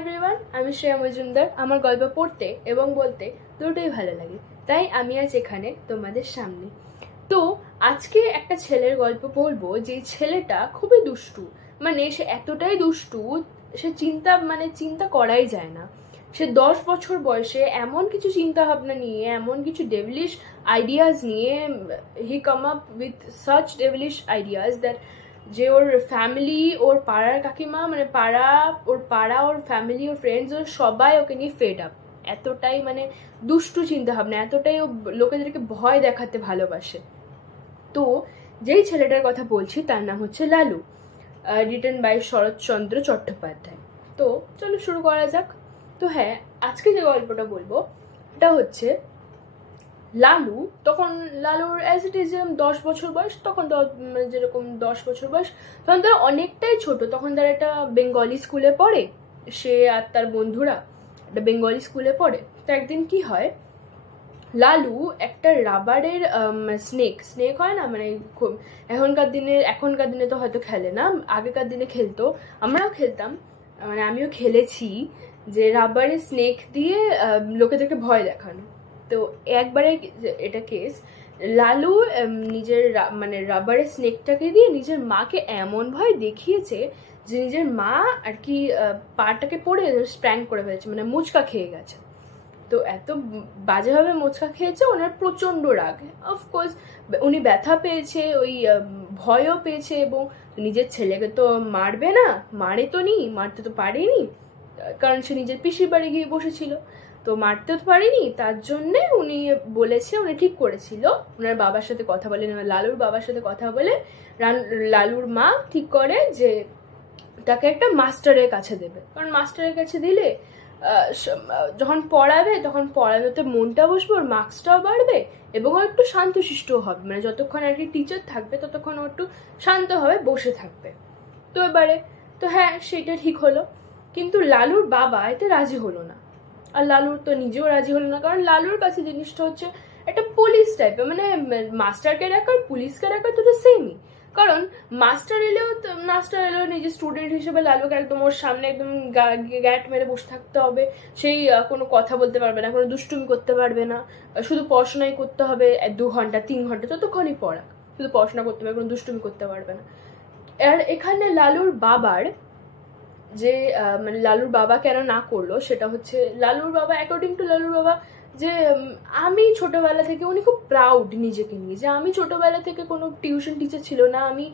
Everyone, আমি শ্রেয়া মজুমদার। আমার গল্প পড়তে এবং বলতে দুটোই ভালো লাগে, তাই আমি আজ এখানে তোমাদের সামনে। তো আজকে একটা ছেলের গল্প বলবো, যে ছেলেটা খুবই দুষ্টু। মানে সে এতটাই দুষ্টু, সে চিন্তা করাই যায় না। সে 10 বছর বয়সে এমন কিছু চিন্তা ভাবনা নিয়ে, এমন কিছু ডেভিলিশ আইডিয়াজ নিয়ে he come up with such devilish ideas that যে ওর ফ্যামিলি, ওর পাড়ার কাকিমা, মানে ওর ফ্যামিলি, ওর ফ্রেন্ডস, ওর সবাই ওকে নিয়ে ফেড আপ। এতটাই দুষ্টু চিন্তা ভাবনা, এতটাই ও লোকেদেরকে ভয় দেখাতে ভালোবাসে। তো যেই ছেলেটার কথা বলছি তার নাম হচ্ছে লালু, রিটেন বাই শরৎচন্দ্র চট্টোপাধ্যায়। তো চলো শুরু করা যাক। তো হ্যাঁ, আজকে যে গল্পটা বলবো এটা হচ্ছে লালুর অ্যাজ ইট ইজ 10 বছর বয়স। তখন যেরকম 10 বছর বয়স, তখন তারা অনেকটাই ছোট। তখন তারা একটা বেঙ্গলি স্কুলে পড়ে, সে আর তার বন্ধুরা একটা বেঙ্গলি স্কুলে পড়ে। তো একদিন কি হয়, লালু একটা রাবারের স্নেক হয় না, এখনকার দিনে তো হয়তো খেলে না, আগেকার দিনে খেলতো, আমরাও খেলতাম, আমিও খেলেছি, যে রাবারের স্নেক দিয়ে লোকেদেরকে ভয় দেখানো। তো একবারে এটা কেস, লালু নিজের রাবারের স্নেকটাকে দিয়ে নিজের মাকে এমন ভয় দেখিয়েছে যে নিজের মা আর কি পাটাকে পড়ে স্প্র্যাং করে ফেলেছে, মুচকা খেয়ে গেছে। তো এত বাজেভাবে মোচকা খেয়েছে, ওনার প্রচন্ড রাগ। অফকোর্স উনি ব্যথা পেয়েছে, ওই ভয়ও পেয়েছে, এবং নিজের ছেলেকে তো মারবে না, মারতে তো পারেনি, কারণ সে নিজের পিসির বাড়ি গিয়ে বসেছিল, তো মারতে তো পারেনি। তার জন্যে উনি ঠিক করেছিল, ওনার বাবার সাথে কথা বলে, লালুর বাবার সাথে কথা বলে লালুর মা ঠিক করে যে তাকে একটা মাস্টারের কাছে দেবে, কারণ মাস্টারের কাছে দিলে যখন পড়াবে তখন পড়ানোতে মনটা বসবে, ওর মার্কসটাও বাড়বে, এবং ও একটু শান্তশিষ্টও হবে। যতক্ষণ আর কি টিচার থাকবে ততক্ষণ ও একটু শান্তভাবে বসে থাকবে। তো হ্যাঁ, সেটা ঠিক হলো, কিন্তু লালুর বাবা এতে রাজি হলো না। আর লালুর তো নিজেও রাজি হলো না, কারণ লালুর কাছে জিনিসটা হচ্ছে একটা পুলিশ টাইপের, মাস্টারকে রাখা আর পুলিশকে রাখা তো সেমই। কারণ মাস্টার এলেও নিজের স্টুডেন্ট হিসেবে লালুকে একদম ওর সামনে একদম গ্যাট মেরে বসে থাকতে হবে। সেই কোনো কথা বলতে পারবে না, কোনো দুষ্টুমি করতে পারবে না, শুধু পড়াশোনাই করতে হবে 2 ঘন্টা 3 ঘন্টা যতক্ষণই পড়া, শুধু পড়াশোনা করতে পারবে, কোনো দুষ্টুমি করতে পারবে না। আর এখানে লালুর বাবার যে লালুর বাবা কেন না করলো, সেটা হচ্ছে লালুর বাবা, অ্যাকর্ডিং টু লালুর বাবা, যে আমি ছোটবেলা থেকে, উনি খুব প্রাউড নিজেকে নিয়ে, যে আমি ছোটবেলা থেকে কোনো টিউশন টিচার ছিল না, আমি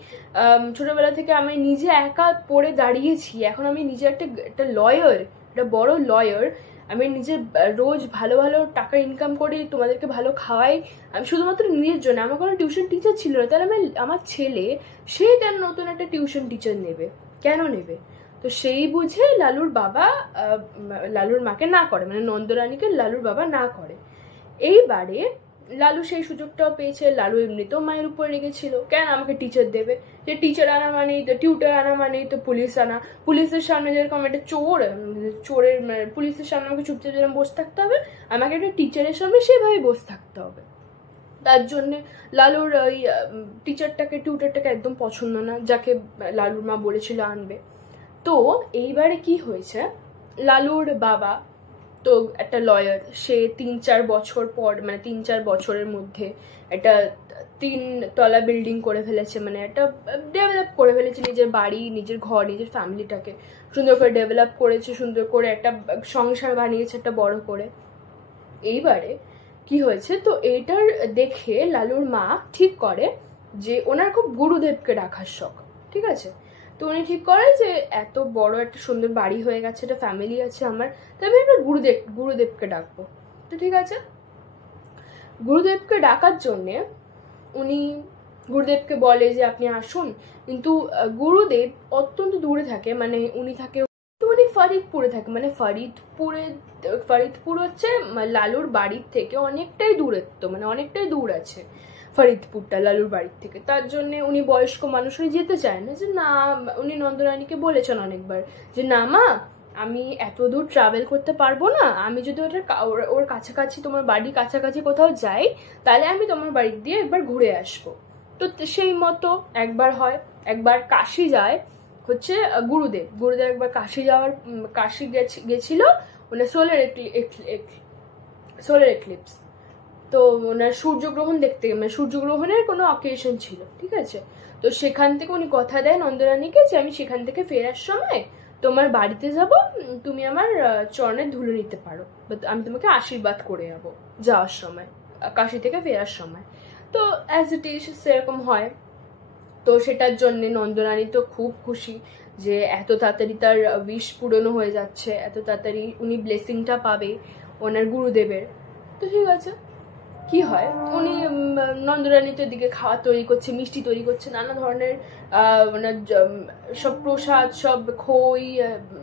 ছোটবেলা থেকে আমি নিজে একা পড়ে দাঁড়িয়েছি, এখন আমি নিজে একটা লয়ার, একটা বড় লয়ার, আমি নিজের রোজ ভালো ভালো টাকা ইনকাম করি, তোমাদেরকে ভালো খাওয়াই, আমি শুধুমাত্র নিজের জন্য, আমার কোনো টিউশন টিচার ছিল না। তাহলে আমার ছেলে, সে কেন নতুন একটা টিউশন টিচার কেন নেবে? তো সেই বুঝে লালুর বাবা লালুর মাকে না করে, নন্দরানীকে লালুর বাবা না করে। এইবারে লালু সেই সুযোগটাও পেয়েছে। লালু এমনিতেও মায়ের উপর রেগেছিল, কেন আমাকে টিচার দেবে, যে টিচার আনা মানেই তো, টিউটার আনা মানেই তো পুলিশ আনা, পুলিশের সামনে যেরকম একটা চোরের পুলিশের সামনে আমাকে চুপচাপ যেরকম বসে থাকতে হবে, আমাকে একটা টিচারের সামনে সেভাবে বসে থাকতে হবে। তার জন্যে লালুর ওই টিউটারটাকে একদম পছন্দ না, যাকে লালুর মা বলেছিল আনবে। তো এইবারে কি হয়েছে, লালুর বাবা তো একটা লয়ার, সে 3-4 বছর পর, 3-4 বছরের মধ্যে একটা 3 তলা বিল্ডিং করে ফেলেছে, একটা ডেভেলপ করে ফেলেছে, নিজের বাড়ি, নিজের ঘর, নিজের ফ্যামিলিটাকে সুন্দর করে ডেভেলপ করেছে, সুন্দর করে একটা সংসার বানিয়েছে একটা বড় করে। এইবারে কি হয়েছে, তো এইটার দেখে লালুর মা ঠিক করে যে ওনার খুব গুরুদেবকে রাখার শখ, ঠিক আছে। তো উনি ঠিক করে যে এত বড় একটা সুন্দর বাড়ি হয়ে গেছে, একটা ফ্যামিলি আছে আমার, তাই আমি এবার গুরুদেবকে ডাকবো। তো ঠিক আছে, গুরুদেবকে ডাকার জন্যে উনি গুরুদেবকে বলে যে আপনি আসুন, কিন্তু গুরুদেব অত্যন্ত দূরে থাকে, উনি থাকে, উনি ফরিদপুরে থাকে, ফরিদপুর হচ্ছে লালুর বাড়ির থেকে অনেকটাই দূরত্ব, অনেকটাই দূর আছে ফরিদপুরটা লালুর বাড়ির থেকে। তার জন্য উনি বয়স্ক মানুষ, উনি যেতে চায় না, যে না, উনি নন্দরানীকে বলেছেন অনেকবার যে না মা, আমি এত দূর ট্রাভেল করতে পারবো না, আমি যদি ওর কাছাকাছি, তোমার বাড়ির কাছাকাছি কোথাও যাই, তাহলে আমি তোমার বাড়ি দিয়ে একবার ঘুরে আসবো। তো সেই মতো একবার কাশি যায়, হচ্ছে গুরুদেব একবার কাশি গেছিল ওনার সোলার এক্লিপস। তো ওনার সূর্যগ্রহণ দেখতে, মানে সূর্যগ্রহণের কোনো অকেশন ছিল, ঠিক আছে। তো সেখান থেকে উনি কথা দেয় নন্দরানীকে যে আমি সেখান থেকে ফেরার সময় তোমার বাড়িতে যাব, তুমি আমার চরণের ধুলো নিতে পারো, আমি তোমাকে আশীর্বাদ করে যাবো যাওয়ার সময়, কাশি থেকে ফেরার সময়। তো অ্যাজ ইট ইজ সেরকম হয়। তো সেটার জন্য নন্দরানী তো খুব খুশি যে এত তাড়াতাড়ি তার উইশ পূরণ হয়ে যাচ্ছে, এত তাড়াতাড়ি উনি ব্লেসিংটা পাবে ওনার গুরুদেবের। তো ঠিক আছে, কি হয়, উনি নন্দরানী তো এদিকে খাওয়া তৈরি করছে, মিষ্টি তৈরি করছে, নানা ধরনের মানে সব প্রসাদ, সব খই,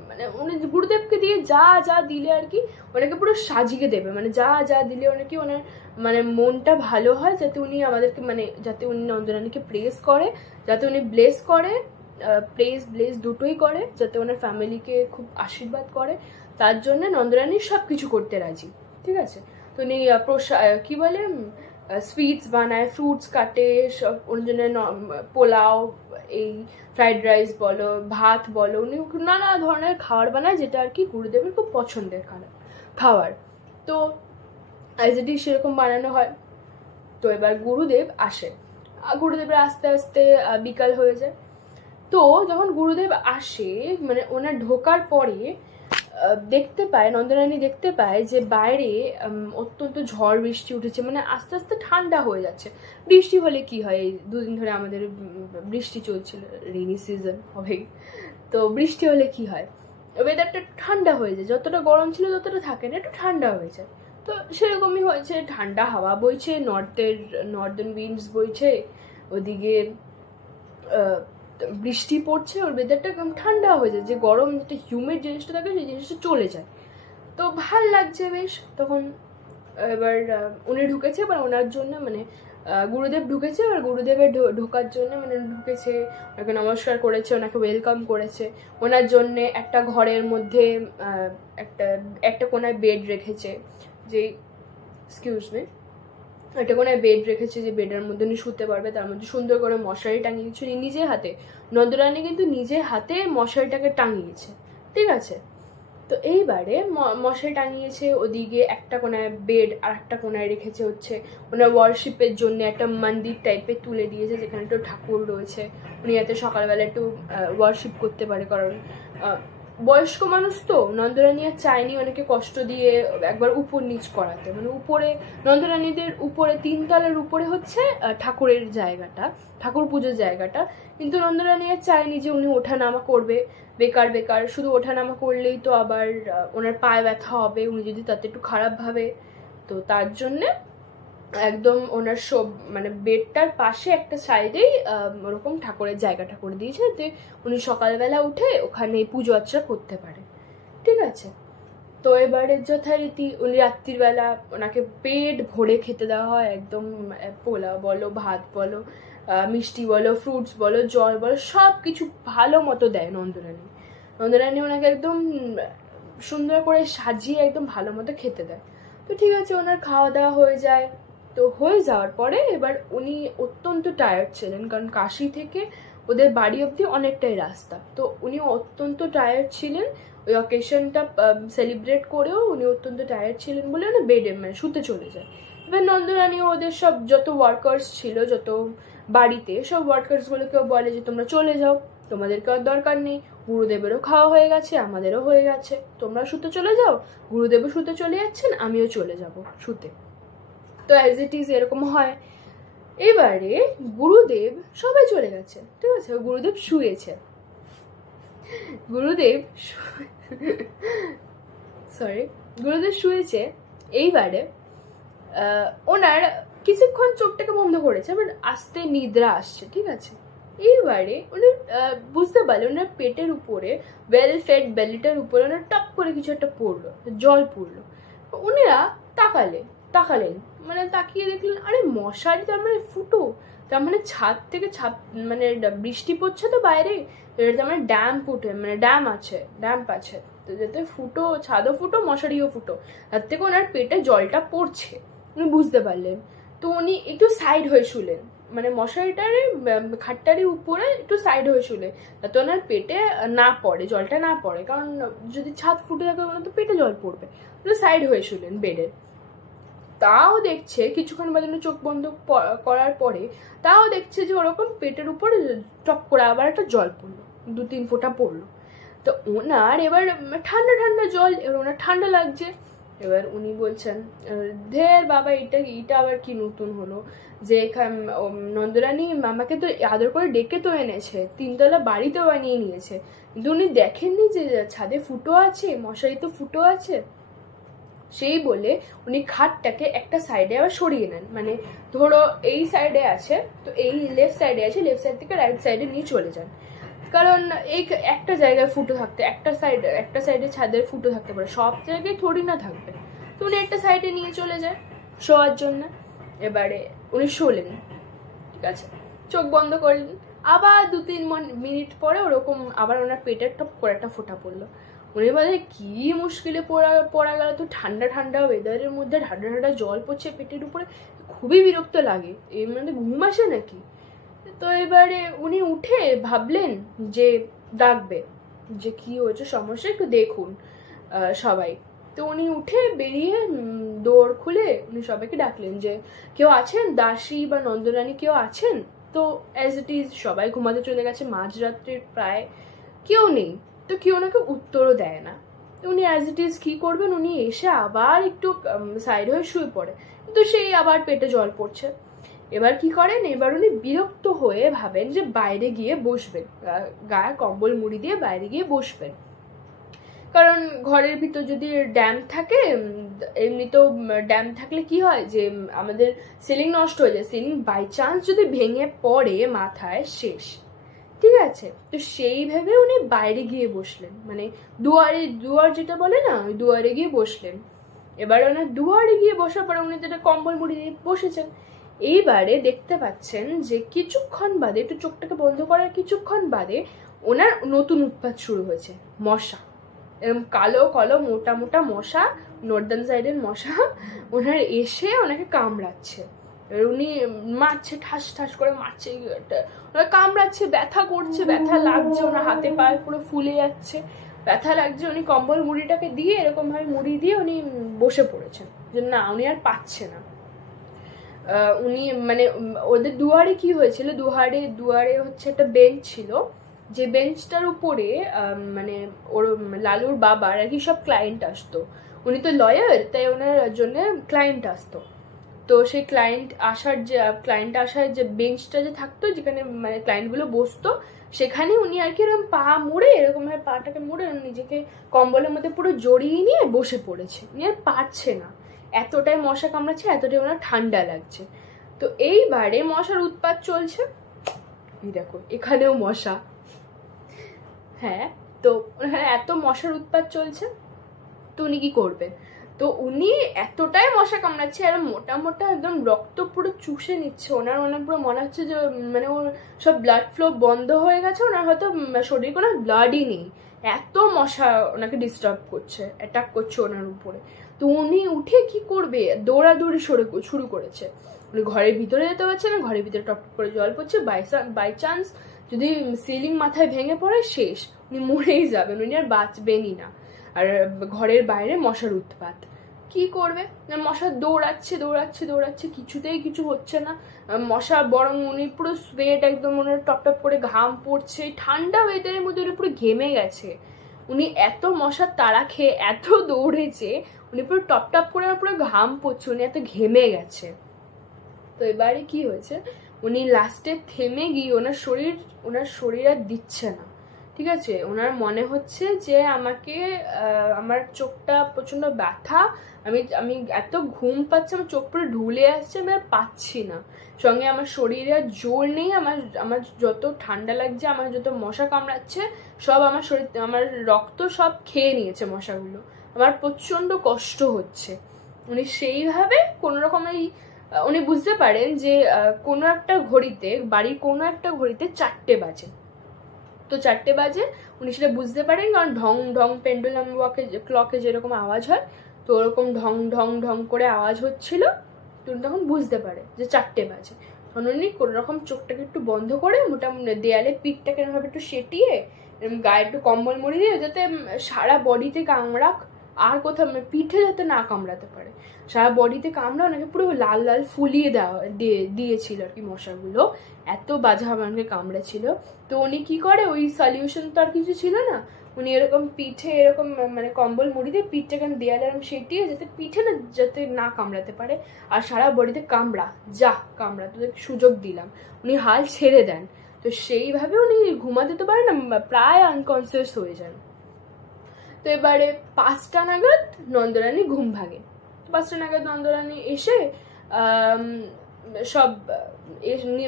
মানে উনি গুরুদেবকে দিয়ে যা যা দিলে আর কি ওনাকে পুরো সাজিয়ে দেবে, মানে যা যা দিলে ওনাকে ওনার মানে মনটা ভালো হয়, যাতে উনি আমাদেরকে মানে যাতে উনি নন্দরানীকে প্রেস করে, যাতে উনি ব্লেস করে, ব্লেস দুটোই করে, যাতে ওনার ফ্যামিলিকে খুব আশীর্বাদ করে, তার জন্য নন্দরানী সব কিছু করতে রাজি, ঠিক আছে। তো উনি কি বলে সুইটস বানায়, ফ্রুটস কাটে, সব ওর জন্য পোলাও, এই ফ্রাইড রাইস বলো, ভাত বলো, উনি নানা ধরনের খাবার বানায়, যেটা আর কি গুরুদেবের খুব পছন্দের খাবার। তো অ্যাজ ইট ইজ সেরকম বানানো হয়। তো এবার গুরুদেব আসে, গুরুদেবের আস্তে আস্তে বিকাল হয়ে যায়। তো যখন গুরুদেব আসে, মানে ওনার ঢোকার পরে দেখতে পায়, নন্দরানী দেখতে পায় যে বাইরে অত্যন্ত ঝড় বৃষ্টি উঠেছে, মানে আস্তে আস্তে ঠান্ডা হয়ে যাচ্ছে। বৃষ্টি হলে কি হয়, দুদিন ধরে আমাদের বৃষ্টি চলছিল, রেইনি সিজন হবেই, তো বৃষ্টি হলে কি হয়, ওয়েদারটা ঠান্ডা হয়ে যায়, যতটা গরম ছিল ততটা থাকে না, একটু ঠান্ডা হয়ে যায়। তো সেরকমই হয়েছে, ঠান্ডা হাওয়া বইছে, নর্দার্ন উইন্ডস বইছে, ওদিকে বৃষ্টি পড়ছে, ওর ওয়েদারটা একদম ঠান্ডা হয়ে যায়, যে গরম যেটা হিউমিড জিনিসটা থাকে সেই জিনিসটা চলে যায়। তো ভাল লাগছে বেশ। তখন এবার উনি ঢুকেছে, এবার ওনার জন্য মানে গুরুদেব ঢুকেছে, এবার গুরুদেবের ঢোকার জন্য মানে উঠেছে, ওনাকে নমস্কার করেছে, ওনাকে ওয়েলকাম করেছে, ওনার জন্য একটা ঘরের মধ্যে একটা কোনায় বেড রেখেছে, যে এক্সকিউজ মি, একটা কোনায় বেড রেখেছে, যে বেডের মধ্যে উনি শুতে পারবে, তার মধ্যে সুন্দর করে মশারি টাঙিয়ে দিচ্ছে নিজের হাতে। নন্দরানী কিন্তু নিজের হাতে মশারিটাকে টাঙিয়েছে, ঠিক আছে। তো এইবারে মশারি টাঙিয়েছে, ওদিকে একটা কোনায় বেড, আর একটা কোনায় রেখেছে হচ্ছে ওনার ওয়ার্শিপের জন্য একটা মন্দির টাইপের তুলে দিয়েছে, যেখানে একটু ঠাকুর রয়েছে, উনি যাতে সকালবেলা একটু ওয়ার্শিপ করতে পারে। কারণ বয়স্ক মানুষ তো, নন্দরানী আর চায়নি অনেকে কষ্ট দিয়ে একবার উপর নিচ করাতে, মানে উপরে নন্দরানীদের উপরে 3 তলার উপরে হচ্ছে ঠাকুরের জায়গাটা, ঠাকুর পুজোর জায়গাটা, কিন্তু নন্দরানী আর চায়নি যে উনি ওঠা নামা করবে, বেকার শুধু ওঠানামা করলেই তো আবার ওনার পায়ে ব্যথা হবে, উনি যদি তাতে একটু খারাপ ভাবে। তো তার জন্যে একদম ওনার সব মানে বেডটার পাশে একটা সাইডেই ওরকম ঠাকুরের জায়গাটা করে দিয়েছে, যাতে উনি সকালবেলা উঠে ওখানে পুজো অর্চনা করতে পারে, ঠিক আছে। তো এবারে যথারীতি উনি রাত্রিবেলা ওনাকে পেট ভরে খেতে দেওয়া হয়, একদম পোলাও বলো, ভাত বলো, মিষ্টি বলো, ফ্রুটস বলো, জল বলো, সব কিছু ভালো মতো দেয় নন্দরানী ওনাকে একদম সুন্দর করে সাজিয়ে একদম ভালো মতো খেতে দেয়। তো ঠিক আছে, ওনার খাওয়া দাওয়া হয়ে যায়। তো হয়ে যাওয়ার পরে এবার উনি অত্যন্ত টায়ার্ড ছিলেন, কারণ কাশি থেকে ওদের বাড়ি অবধি অনেকটাই রাস্তা, তো উনি অত্যন্ত টায়ার্ড ছিলেন। ওই অকেশনটা সেলিব্রেট করেও উনি অত্যন্ত টায়ার্ড ছিলেন বলে উনি বেডে মানে শুতে চলে যায়। এবার নন্দরানী ওদের সব যত ওয়ার্কার্স ছিল, যত বাড়িতে সব ওয়ার্কার্সগুলোকেও বলে যে তোমরা চলে যাও, তোমাদেরকে আর দরকার নেই, গুরুদেবেরও খাওয়া হয়ে গেছে, আমাদেরও হয়ে গেছে, তোমরা শুতে চলে যাও, গুরুদেবও শুতে চলে যাচ্ছেন, আমিও চলে যাব শুতে। তো অ্যাজ ইট ইজ এরকম হয়। এবারে গুরুদেব সবাই চলে গেছে, ঠিক আছে, গুরুদেব শুয়েছে, গুরুদেব শুয়েছে। এইবারে ওনার কিছুক্ষণ চোখটাকে বন্ধ করেছে, বাট আস্তে নিদ্রা আসছে, ঠিক আছে। এইবারে উনি বুঝতে পারলেন ওনার পেটের উপরে, ওয়েল ফেড বেলিটার উপরে ওনার টপ করে কিছু একটা পড়লো, জল পড়লো। উনিরা তাকালেন, মানে তাকিয়ে দেখলেন আরে মশারি, তার মানে ফুটো, তার মানে ছাদ থেকে মানে বৃষ্টি পড়ছে তো বাইরে, তার মানে ড্যাম্প আছে, তো যাতে ফুটো, ছাদও ফুটো, মশারিও ফুটো, তার থেকে ওনার পেটে জলটা পড়ছে, উনি বুঝতে পারলেন। তো উনি একটু সাইড হয়ে শুলেন, মানে মশারিটার খাটটারই উপরে একটু সাইড হয়ে শুলে, যাতে ওনার পেটে না পড়ে, জলটা না পড়ে, কারণ যদি ছাদ ফুটে থাকে ওনার তো পেটে জল পড়বে। সাইড হয়ে শুলেন বেডের। তাও দেখছে কিছুক্ষণ বাদে চোখ বন্ধ করার পরে তাও দেখছে যে ওরকম পেটের উপরে টপ করে আবার একটা জল পড়লো, 2-3 ফোঁটা পড়লো। তো ওনার এবার ঠান্ডা ঠান্ডা জল, এবার ওনার ঠান্ডা লাগছে। এবার উনি বলছেন, ধের বাবা এটা আবার কি নতুন হলো, যে নন্দরানী আমাকে তো আদর করে ডেকে তো এনেছে, 3তলা বাড়িতে বানিয়ে নিয়েছে, কিন্তু উনি দেখেননি যে ছাদে ফুটো আছে, মশারি তো ফুটো আছে। সেই বলে উনি খাটটাকে একটা সাইডে আবার সরিয়ে নেন, মানে ধরো এই সাইডে আছে তো এই লেফট সাইডে আছে, লেফট সাইড থেকে রাইট সাইডে নিয়ে চলে যান, কারণ এই একটা জায়গায় ফুটো থাকতে, একটা সাইডে ছাদের ফুটো থাকতে পারে, সব জায়গায় থোড়ি না থাকবে। তো উনি একটা সাইডে নিয়ে চলে যায় শোয়ার জন্য। এবারে উনি শোলেন, ঠিক আছে, চোখ বন্ধ করলেন, আবার 2-3 মিনিট পরে ওরকম আবার ওনার পেটের টপ করে একটা ফোঁটা পড়লো। উনি বলে কি মুশকিলে পড়া গেল, তো ঠান্ডা ঠান্ডা ওয়েদারের মধ্যে ঠান্ডা ঠান্ডা জল পড়ছে পেটের উপরে, খুবই বিরক্ত লাগে, এর মধ্যে ঘুম আসে নাকি। তো এবারে উনি উঠে ভাবলেন যে ডাকবে, যে কি হয়েছে সমস্যা একটু দেখুন সবাই। তো উনি উঠে বেরিয়ে দৌড় খুলে উনি সবাইকে ডাকলেন যে কেউ আছেন, দাসী বা নন্দরানী কেউ আছেন? তো অ্যাজ ইট ইজ সবাই ঘুমাতে চলে গেছে, মাঝরাত্রির প্রায়, কেউ নেই। তো কেউ ওনাকে উত্তরও দেয় না। উনি অ্যাজ ইট ইজ কি করবেন, উনি এসে আবার একটু সাইড হয়ে শুয়ে পড়ে, কিন্তু সেই আবার পেটে জল পড়ছে। এবার কি করেন, এবার উনি বিরক্ত হয়ে ভাবেন যে বাইরে গিয়ে বসবেন, গায়ে কম্বল মুড়ি দিয়ে বাইরে গিয়ে বসবেন, কারণ ঘরের ভিতর যদি ড্যাম থাকে, এমনি তো ড্যাম থাকলে কি হয় যে আমাদের সিলিং নষ্ট হয়ে যায়, সিলিং বাই চান্স যদি ভেঙে পড়ে মাথায় শেষ, ঠিক আছে। তো সেই ভেবে উনি বাইরে গিয়ে বসলেন, মানে দুয়ার যেটা বলে না, ওই দুয়ারে গিয়ে বসলেন। এবার ওনার দুয়ারে গিয়ে বসার পরে উনি যেটা কম্বল মুড়ি দিয়ে বসেছেন, এইবারে দেখতে পাচ্ছেন যে কিছুক্ষণ বাদে, একটু চোখটাকে বন্ধ করার কিছুক্ষণ বাদে ওনার নতুন উৎপাত শুরু হয়েছে, মশা, এরকম কালো কালো মোটা মোটা মশা, নর্দার্ন সাইডের মশা ওনার এসে ওনাকে কামড়াচ্ছে। এবার উনি মারছে, ঠাস ঠাস করে মারছে, ওনার কামড়াচ্ছে, ব্যথা করছে, ব্যথা লাগছে, ওনার হাতে পায়ে পুরো ফুলে যাচ্ছে, ব্যথা লাগছে। উনি কম্বল মুড়িটাকে দিয়ে এরকম ভাবে মুড়ি দিয়ে উনি বসে পড়েছেন, যে না উনি আর পাচ্ছে না। উনি মানে ওদের দুয়ারে কি হয়েছিল, দুয়ারে হচ্ছে একটা বেঞ্চ ছিল, যে বেঞ্চটার উপরে মানে ওর লালুর বাবার আর কি সব ক্লায়েন্ট আসতো, উনি তো লয়ার, তাই ওনার জন্য ক্লায়েন্ট আসতো। তো সেই ক্লায়েন্ট আসার যে বেঞ্চটা যে থাকতো, যেখানে মানে ক্লায়েন্টগুলো বসতো, সেখানে উনি আর কি এরকম পা মুড়ে, এরকম ভাবে পাটাকে মুড়ে নিজেকে কম্বলের মধ্যে পুরো জড়িয়ে নিয়ে বসে পড়েছে। উনি আর পারছে না, এতটাই মশা কামড়াচ্ছে, এতটাই ওনার ঠান্ডা লাগছে। তো এইবারে মশার উৎপাত চলছে, এই দেখো এখানেও মশা, হ্যাঁ। তো এত মশার উৎপাত চলছে, তো উনি কি করবেন, তো উনি এতটাই মশা কামড়াচ্ছে আর মোটা মোটা একদম রক্ত পুরো চুষে নিচ্ছে, ওনার পুরো মনে হচ্ছে যে মানে ওর সব ব্লাড ফ্লো বন্ধ হয়ে গেছে, ওনার হয়তো শরীরে কোনো ব্লাডই নেই, এত মশা ওনাকে ডিস্টার্ব করছে, অ্যাটাক করছে ওনার উপরে। তো উনি উঠে কি করবে, দৌড়াদৌড়ি শুরু করেছে। উনি ঘরের ভিতরে যেতে পারছে না, ঘরের ভিতরে টপ করে জল পড়ছে, বাই চান্স যদি সিলিং মাথায় ভেঙে পড়ে শেষ, উনি মরেই যাবেন, উনি আর বাঁচবেনই না। আর ঘরের বাইরে মশার উৎপাত, কি করবে, মশা দৌড়াচ্ছে, কিছুতেই কিছু হচ্ছে না। মশা বরং উনি পুরো সোয়েট, একদম ওনার টপ টপ করে ঘাম পড়ছে, ঠান্ডা ওয়েদারের মধ্যে উনি পুরো ঘেমে গেছে। উনি এত মশার তাড়া খেয়ে এত দৌড়েছে, উনি পুরো টপ টপ করে পুরো ঘাম পড়ছে, উনি এত ঘেমে গেছে। তো এবারে কি হয়েছে, উনি লাস্টে থেমে গিয়ে ওনার শরীর আর দিচ্ছে না, ঠিক আছে। ওনার মনে হচ্ছে যে আমার চোখটা প্রচন্ড ব্যথা, আমি এত ঘুম পাচ্ছে, আমার চোখ পুরো ঢুলে আসছে, আমি আর পাচ্ছি না, সঙ্গে আমার শরীরে আর জোর নেই, আমার যত ঠান্ডা লাগছে, আমার যত মশা কামড়াচ্ছে সব আমার শরীর, আমার রক্ত সব খেয়ে নিয়েছে মশাগুলো, আমার প্রচন্ড কষ্ট হচ্ছে। উনি সেইভাবে কোনো রকম উনি বুঝতে পারেন যে কোনো একটা ঘড়িতে, বাড়ির কোনো একটা ঘড়িতে 4টে বাজে। তো 4টে বাজে উনি সেটা বুঝতে পারেন, কারণ ঢং ঢং পেন্ডুলাম ক্লকে যেরকম আওয়াজ হয়, তো ওরকম ঢং ঢং ঢং করে আওয়াজ হচ্ছিল, তো উনি তখন বুঝতে পারে যে 4টে বাজে। তো তখন উনি কোনো রকম চোখটাকে একটু বন্ধ করে মোটামুটি দেয়ালে পিঠটাকে এরকমভাবে একটু সেটিয়ে গায়ে একটু কম্বল মুড়ি দিয়ে যাতে সারা বডিতে কামড়াক, আর কোথাও পিঠে যাতে না কামড়াতে পারে, সারা বডিতে কামড়া ওনাকে পুরো লাল লাল ফুলিয়ে দিয়েছিল আর কি মশাগুলো, এত বাজে আমাকে কামড়েছিল। তো উনি কি করে, ওই সলিউশন তো আর কিছু ছিল না, উনি এরকম পিঠে এরকম মানে কম্বল মুড়ি দিয়ে পিঠটাকে দেয়ালে এরকম সেটিয়ে যাতে পিঠে না যাতে না কামড়াতে পারে, আর সারা বডিতে কামড়া তোদের সুযোগ দিলাম, উনি হাল ছেড়ে দেন। তো সেইভাবে উনি ঘুমাতে তো পারে না, প্রায় আনকনসিয়াস হয়ে যান। তো এবারে 5টা নাগাদ নন্দরানী ঘুম ভাঙে। 5টা নাগাদ নন্দরানী এসে সব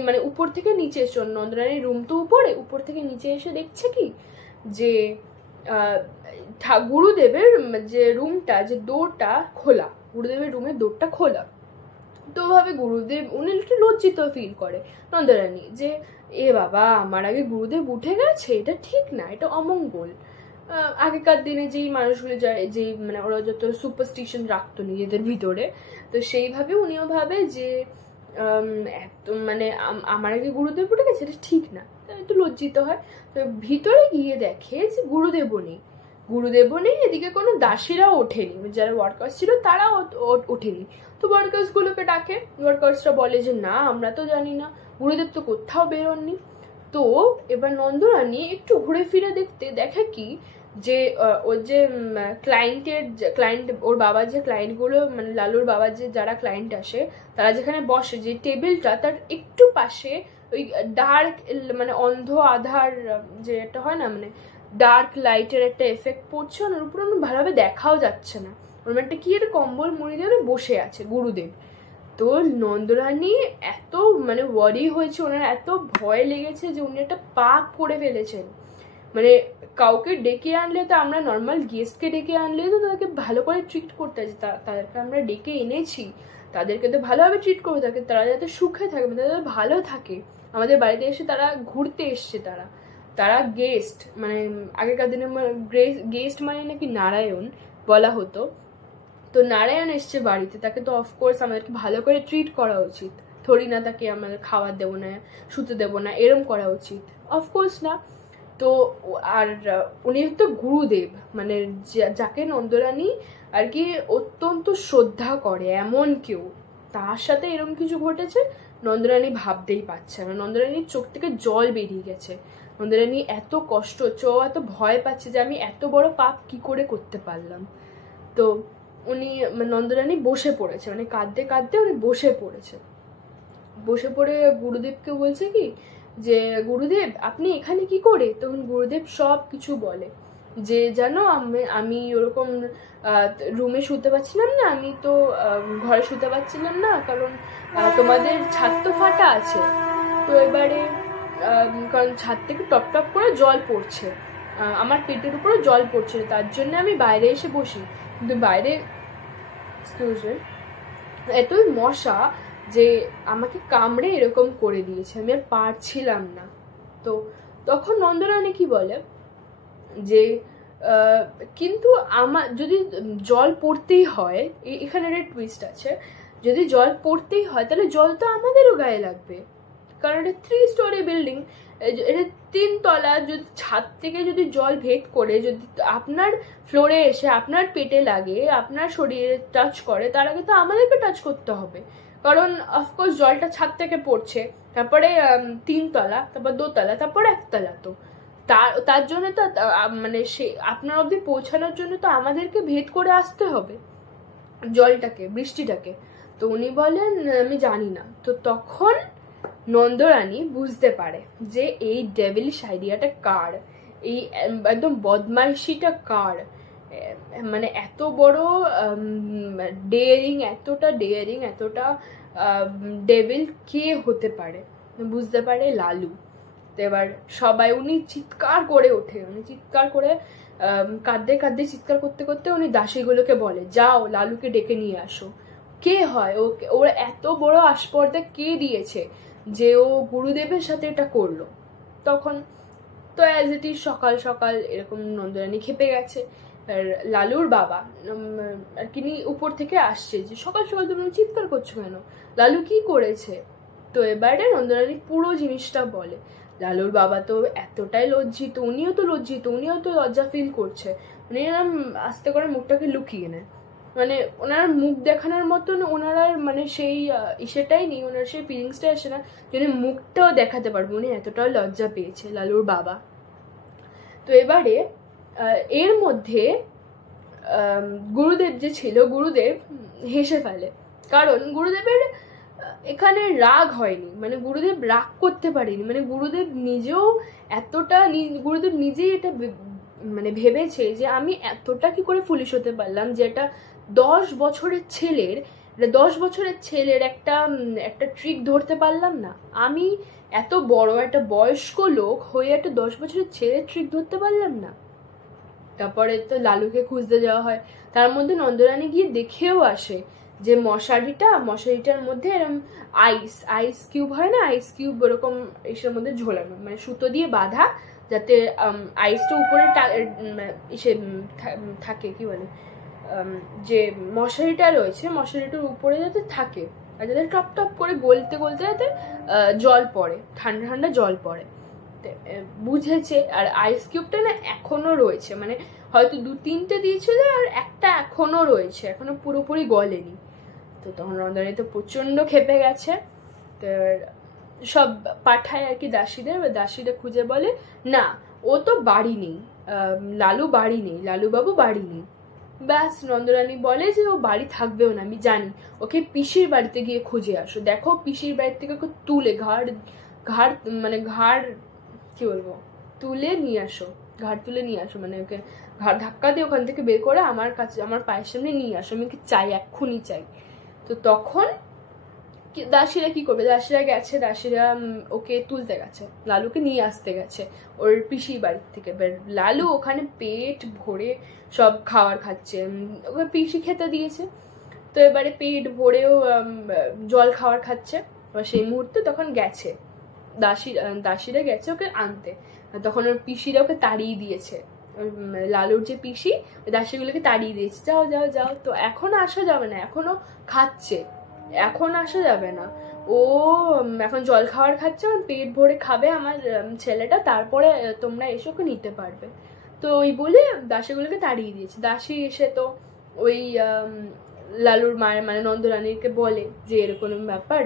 মানে উপর থেকে নিচে এসে, নন্দরানীর রুম তো উপর থেকে নিচে এসে দেখছে কি যে গুরুদেবের যে রুমটা, যে দোরটা খোলা, গুরুদেবের রুমের দোরটা খোলা। তো ভাবে গুরুদেব, উনি একটু লজ্জিত ফিল করে নন্দরানী যে এ বাবা, আমার আগে গুরুদেব উঠে গেছে, এটা ঠিক না, এটা অমঙ্গল। আগেকার দিনে যেই মানুষগুলো যায়, যেই মানে ওরা যত সুপারস্টিশন রাখতো নিজেদের ভিতরে, তো সেইভাবে উনিও ভাবে যে এত মানে আমার আগে গুরুদেব উঠে গেছে, এটা ঠিক না, একটু লজ্জিত হয়। তো ভিতরে গিয়ে দেখে যে গুরুদেবও নেই, এদিকে কোনো দাসীরাও ওঠেনি, যারা ওয়ার্কার্স ছিল তারাও ওঠেনি। তো ওয়ার্কার্স গুলোকে ডাকে, ওয়ার্কার্সরা বলে যে না, আমরা তো জানি না, গুরুদেব তো কোথাও বেরোননি। তো এবার নন্দরানী একটু ঘুরে ফিরে দেখে কি যে ওর যে ক্লায়েন্ট, ওর বাবার যে ক্লায়েন্টগুলো, মানে লালুর বাবার যে যারা ক্লায়েন্ট আসে তারা যেখানে বসে, যে টেবিলটা তার একটু পাশে ওই ডার্ক মানে অন্ধ আধার যে একটা হয় না, মানে ডার্ক লাইটের একটা এফেক্ট পড়ছে, ওর উপর ভালোভাবে দেখাও যাচ্ছে না, ওর একটা কি একটা কম্বল মুড়ি দিয়ে বসে আছে গুরুদেব। তো নন্দরানী এত মানে ওয়ারি হয়েছে, ওনার এত ভয় লেগেছে যে উনি একটা পাপ করে ফেলেছেন। মানে কাউকে ডেকে আনলে তো, আমরা নর্মাল গেস্টকে ডেকে আনলে তো তাদেরকে ভালো করে ট্রিট করতে হয়, তাদেরকে আমরা ডেকে এনেছি, তাদেরকে তো ভালোভাবে ট্রিট করতে থাকে, তারা যাতে সুখে থাকে, তাদের ভালো থাকে। আমাদের বাড়িতে এসে তারা ঘুরতে এসছে, তারা গেস্ট, মানে আগেকার দিনে গেস্ট মানে নাকি নারায়ণ বলা হতো। তো নারায়ণ এসছে বাড়িতে, তাকে তো অফকোর্স আমাদেরকে ভালো করে ট্রিট করা উচিত, থোড়ি না তাকে আমাদের খাবার দেবো না, শুতে দেবো না, এরম করা উচিত, অফকোর্স না। তো আর উনি তো গুরুদেব, মানে যাকে নন্দরানী আর কি অত্যন্ত শ্রদ্ধা করে, এমন কেউ, তার সাথে এরকম কিছু ঘটেছে, নন্দরানী ভাবতেই পারছে না। নন্দরানীর চোখ থেকে জল বেরিয়ে গেছে, নন্দরানী এত কষ্ট হচ্ছে, ও এত ভয় পাচ্ছে যে আমি এত বড় পাপ কি করে করতে পারলাম। তো উনি নন্দরানী বসে পড়েছে, মানে কাঁদতে কাঁদতে উনি বসে পড়ে গুরুদেবকে বলছে কি যে গুরুদেব আপনি এখানে কি করে। তখন গুরুদেব সব কিছু বলে যে জানো, আমি ওরকম রুমে শুতে পারছিলাম না, আমি তো ঘরে শুতে পারছিলাম না, কারণ তোমাদের ছাদ তো ফাটা আছে। তো এবারে কারণ ছাদ থেকে টপ টপ করে জল পড়ছে, আমার পেটের উপরে জল পড়ছিল, তার জন্য আমি বাইরে এসে বসি, কিন্তু বাইরে এতই মশা যে আমাকে কামড়ে এরকম করে দিয়েছে, আমি আর পারছিলাম না। তো তখন নন্দরানী কি বলে যে কিন্তু আমার যদি জল পড়তেই হয়, এখানে একটা টুইস্ট আছে, যদি জল পড়তেই হয় তাহলে জল তো আমাদেরও গায়ে লাগবে, কারণ এটা 3 স্টোরি বিল্ডিং, এটা 3 তলা, যদি ছাদ থেকে যদি জল ভেদ করে যদি আপনার ফ্লোরে এসে আপনার পেটে লাগে, আপনার শরীরে টাচ করে, তার আগে তো আমাদেরকে টাচ করতে হবে, কারণ অফকোর্স জলটা ছাদ থেকে পড়ছে, তারপরে 3 তলা, তারপর 2 তলা, তারপর 1 তলা, তো তার জন্য তো মানে সে আপনার অবধি পৌঁছানোর জন্য তো আমাদেরকে ভেদ করে আসতে হবে জলটাকে, বৃষ্টিটাকে। তো উনি বলেন আমি জানি না। তো তখন নন্দরানী বুঝতে পারে যে এই ডেভিলিশ আইডিয়াটা কার, এই একদম বদমাইশিটা কার, মানে এত বড় ডেয়ারিং, এতটা ডেভিল কে হতে পারে। বুঝতে পারে লালু। তো এবার সবাই, উনি চিৎকার করে ওঠে, কাঁদতে কাঁদতে চিৎকার করতে করতে উনি দাসীগুলোকে বলে যাও লালুকে ডেকে নিয়ে আসো। কে হয় ওর এত বড় আস্পর্ধা কে দিয়েছে যে ও গুরুদেবের সাথে এটা করলো। তখন তো অ্যাজ ইট ইজ সকাল সকাল এরকম নন্দরানী খেপে গেছে, আর লালুর বাবা আর কি উপর থেকে আসছে যে সকাল সকাল তুমি চিৎকার করছো কেন, লালু কি করেছে। তো এবারে নন্দরানী পুরো জিনিসটা বলে। লালুর বাবা তো এতটাই লজ্জিত, উনিও তো লজ্জিত, উনিও তো লজ্জা ফিল করছে, উনি এরম আস্তে করে মুখটাকে লুকিয়ে নেয়, মানে ওনার মুখ দেখানোর মতন ওনার আর মানে সেই ইসেটাই নেই, ওনার সেই ফিলিংসটা আসে না যে উনি মুখটাও দেখাতে পারবে, উনি এতটাও লজ্জা পেয়েছে লালুর বাবা। তো এবারে এর মধ্যে গুরুদেব যে ছিল, গুরুদেব হেসে ফেলে, কারণ গুরুদেবের এখানে রাগ হয়নি, মানে গুরুদেব রাগ করতে পারেনি, মানে গুরুদেব নিজেও এতটা, গুরুদেব নিজেই এটা মানে ভেবেছে যে আমি এতটা কি করে ফুলিশ হতে পারলাম যে এটা 10 বছরের ছেলের, 10 বছরের ছেলের একটা একটা ট্রিক ধরতে পারলাম না, আমি এত বড় একটা বয়স্ক লোক হয়ে একটা 10 বছরের ছেলের ট্রিক ধরতে পারলাম না। তারপরে তো লালুকে খুঁজতে যাওয়া হয়, তার মধ্যে নন্দরানী গিয়ে দেখেও আসে যে মশারিটার মধ্যে এরকম আইস কিউব হয় না, আইস কিউব ওরকম এসের মধ্যে ঝোলানো, মানে সুতো দিয়ে বাঁধা, যাতে আইসটা উপরে ইসে থাকে, কি বলে, যে মশারিটা রয়েছে মশারিটার উপরে যাতে থাকে, আর যাতে টপ টপ করে গলতে গলতে যাতে জল পড়ে, ঠান্ডা ঠান্ডা জল পড়ে, বুঝেছে। আর আইস কিউবটা না এখনো রয়েছে, মানে হয়তো 2-3টে দিয়েছিল আর একটা এখনো রয়েছে, এখনো পুরোপুরি গলেনি। তো তখন নন্দরানী তো প্রচন্ড খেপে গেছে, তো সব পাঠায় আর কি দাসীদের, দাসীরা খুঁজে বলে না ও তো বাড়ি নেই, লালু বাড়ি নেই, লালু বাবু বাড়ি নেই। ব্যাস নন্দরানী বলে যে ও বাড়ি থাকবেও না, আমি জানি, ওকে পিসির বাড়িতে গিয়ে খুঁজে আসো, দেখো পিসির বাড়ি থেকে ওকে তুলে ঘাড় কি বলবো, তুলে নিয়ে আসো, ঘাড় তুলে নিয়ে আসো, মানে ওকে ঘাড় ধাক্কা দিয়ে ওখান থেকে বের করে আমার কাছে, আমার পায়ের সামনে নিয়ে আসো, আমি কি চাই, এক্ষুনি চাই। তো তখন দাসীরা কি করবে, দাসীরা গেছে, দাসীরা ওকে তুলতে গেছে, লালুকে নিয়ে আসতে গেছে ওর পিসির বাড়ির থেকে। লালু ওখানে পেট ভরে সব খাবার খাচ্ছে, ওকে পিসি খেতে দিয়েছে, তো এবারে পেট ভরেও জল খাবার খাচ্ছে। এবার সেই মুহূর্তে তখন গেছে দাসীরা গেছে ওকে আনতে, তখন ওর পিসিরা ওকে তাড়িয়ে দিয়েছে, লালুর যে পিসি ওই দাসীগুলোকে তাড়িয়ে দিয়েছে, যাও যাও যাও, তো এখন আসা যাবে না, এখনো খাচ্ছে, এখন আসা যাবে না, ও এখন জল খাবার খাচ্ছে, পেট ভরে খাবে আমার ছেলেটা, তারপরে তোমরা এসে ওকে নিতে পারবে। তো ওই বলে দাসীগুলোকে তাড়িয়ে দিয়েছে। দাসী এসে তো ওই লালুর মায়ের মানে নন্দরানীকে বলে যে এরকম ব্যাপার,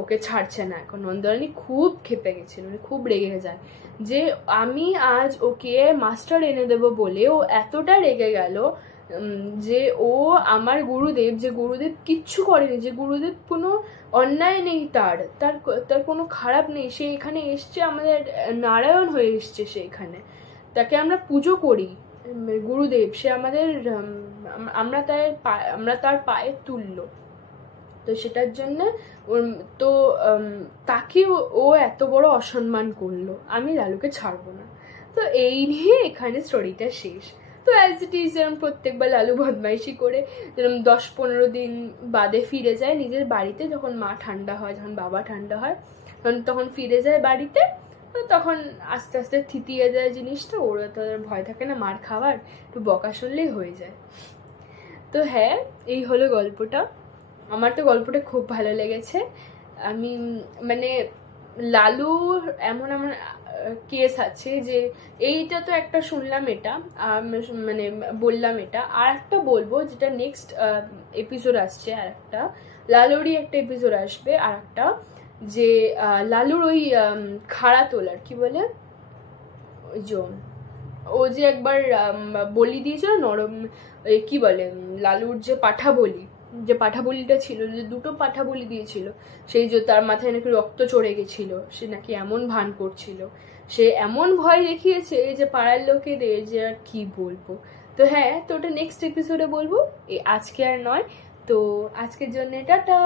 ওকে ছাড়ছে না। এখন নন্দরানী খুব খেপে গেছিল, মানে খুব রেগে যায় যে আমি আজ ওকে মাস্টার এনে দেবো বলে ও এতটা রেগে গেল যে ও আমার গুরুদেব, যে গুরুদেব কিচ্ছু করেনি, যে গুরুদেব কোনো অন্যায় নেই, তার কোনো খারাপ নেই, সে এখানে এসছে আমাদের নারায়ণ হয়ে এসছে, সে এখানে তাকে আমরা পুজো করি, গুরুদেব সে আমাদের, আমরা তার পায়ে তুলল, তো সেটার জন্য তো তাকে ও এত বড় অসম্মান করলো, আমি লালুকে ছাড়বো না। তো এই নিয়ে এখানে স্টোরিটা শেষ। তো অ্যাজ ইট ইজ, যেরকম প্রত্যেকবার লালু বদমাইশি করে যেরকম 10-15 দিন বাদে ফিরে যায় নিজের বাড়িতে, যখন মা ঠান্ডা হয়, যখন বাবা ঠান্ডা হয়, তখন ফিরে যায় বাড়িতে, তখন আস্তে আস্তে থিতিয়ে যায় জিনিসটা, ওরা তো ভয় থাকে না মার খাওয়ার, একটু বকা শুনলেই হয়ে যায়। তো হ্যাঁ, এই হলো গল্পটা। আমার তো গল্পটা খুব ভালো লেগেছে। আমি মানে লালু এমন এমন কেস আছে যে, এইটা তো একটা শুনলাম, এটা মানে বললাম, এটা আর একটা বলবো যেটা নেক্সট এপিসোড আসছে, আর একটা লালুরই একটা এপিসোড আসবে, আর একটা যে লালুর ওই খাড়া তোলার কি বলে, ওই ও যে একবার বলি দিয়েছিল নরম, কি বলে, লালুর যে পাঠা বলিটা ছিল, যে 2টো পাঠা বলি দিয়েছিল, সেই যে তার মাথায় নাকি রক্ত চড়ে গেছিল, সে নাকি এমন ভান করছিল, সে এমন ভয় দেখিয়েছে যে পাড়ার লোকেদের, যে আর কি বলবো। তো হ্যাঁ, তো ওটা নেক্সট এপিসোডে বলবো, আজকে আর নয়। তো আজকের জন্য টাটা।